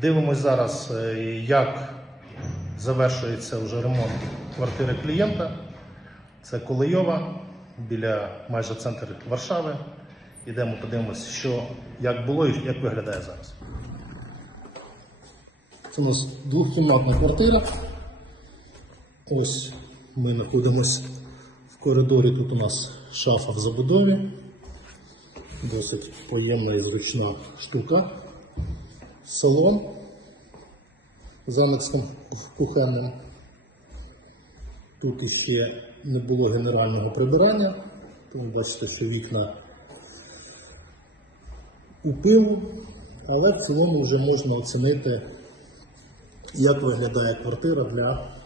Дивимось зараз, е, як завершується вже ремонт квартири клієнта. Це Колейова біля майже центру Варшави. Ідемо подивимось, що як було і як виглядає зараз. Це у нас двохкімнатна квартира. Ось ми знаходимося в коридорі. Тут у нас шафа в забудові. Досить поємна і зручна штука. Салон з анексом кухенним. Тут іще не було генерального прибирання. Тут бачите, що вікна у пилу, але в цілому вже можна оцінити, як виглядає квартира для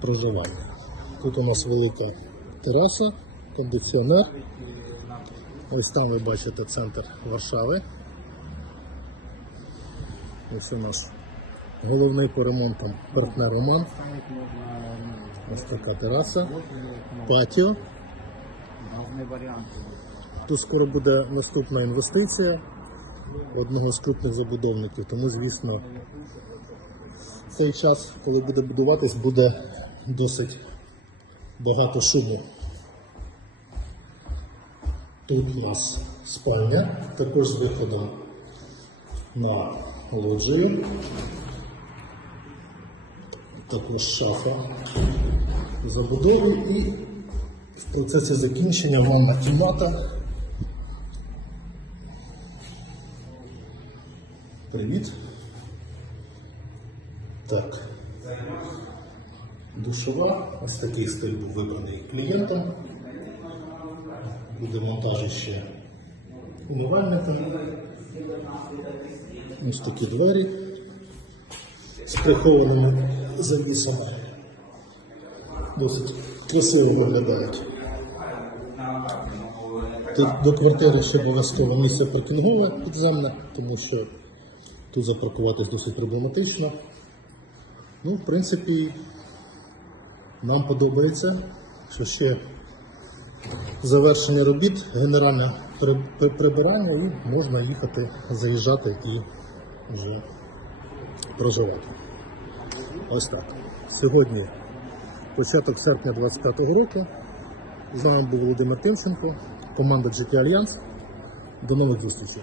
проживання. Тут у нас велика тераса, кондиціонер. Ось там ви бачите центр Варшави. Ось у нас головний по ремонтам партнер Роман. Ось така тераса. Патіо. Тут скоро буде наступна інвестиція одного з крупних забудовників. Тому, звісно, цей час, коли буде будуватись, буде досить багато шуму. Тут у нас спальня, також з виходом на лоджію. Також шафа забудови і в процесі закінчення ванна кімната. Привіт. Так. Душова. Ось такий стиль був вибраний клієнтом. Буде монтаж ще умивальника. Ось такі двері з прихованими завісами. Досить красиво виглядають. До квартири ще обов'язково місце паркінгове підземне, тому що тут запаркуватись досить проблематично. Ну, в принципі, нам подобається, що ще завершення робіт, при- прибирання і можна їхати, заїжджати і вже проживати. Ось так. Сьогодні початок серпня 25-го року. З нами був Володимир Тимченко, команда GT Альянс. До нових зустрічей.